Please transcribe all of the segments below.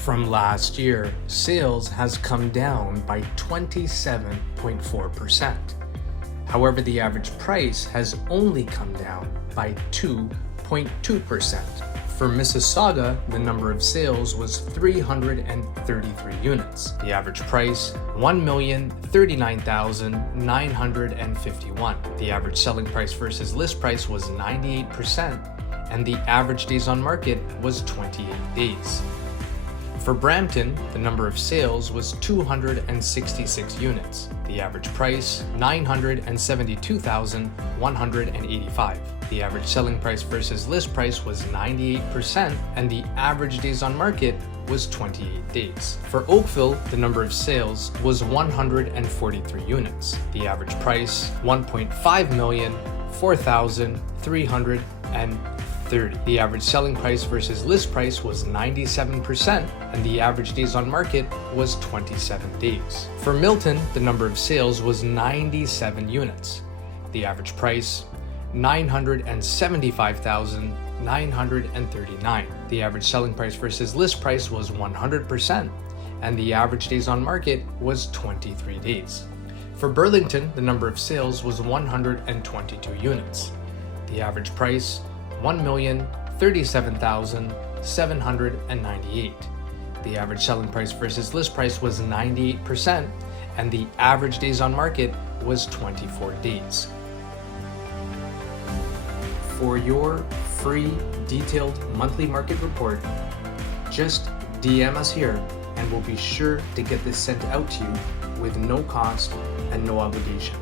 From last year, sales has come down by 27.4%. However, the average price has only come down by 2.2%. For Mississauga, the number of sales was 333 units. The average price, $1,039,951. The average selling price versus list price was 98%, and the average days on market was 28 days. For Brampton, the number of sales was 266 units. The average price, $972,185. The average selling price versus list price was 98%, and the average days on market was 28 days. For Oakville, the number of sales was 143 units. The average price, $1.5 million, $4,330. The average selling price versus list price was 97%, and the average days on market was 27 days. For Milton, the number of sales was 97 units. The average price, $975,939. The average selling price versus list price was 100%, and the average days on market was 23 days. For Burlington, the number of sales was 122 units. The average price, $1,037,798. The average selling price versus list price was 98%, and the average days on market was 24 days. For your free detailed monthly market report, just DM us here and we'll be sure to get this sent out to you with no cost and no obligation.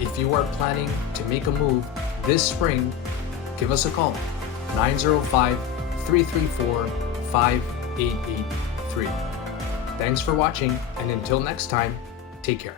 If you are planning to make a move this spring, give us a call, 905-334-5883. Thanks for watching, and until next time, take care.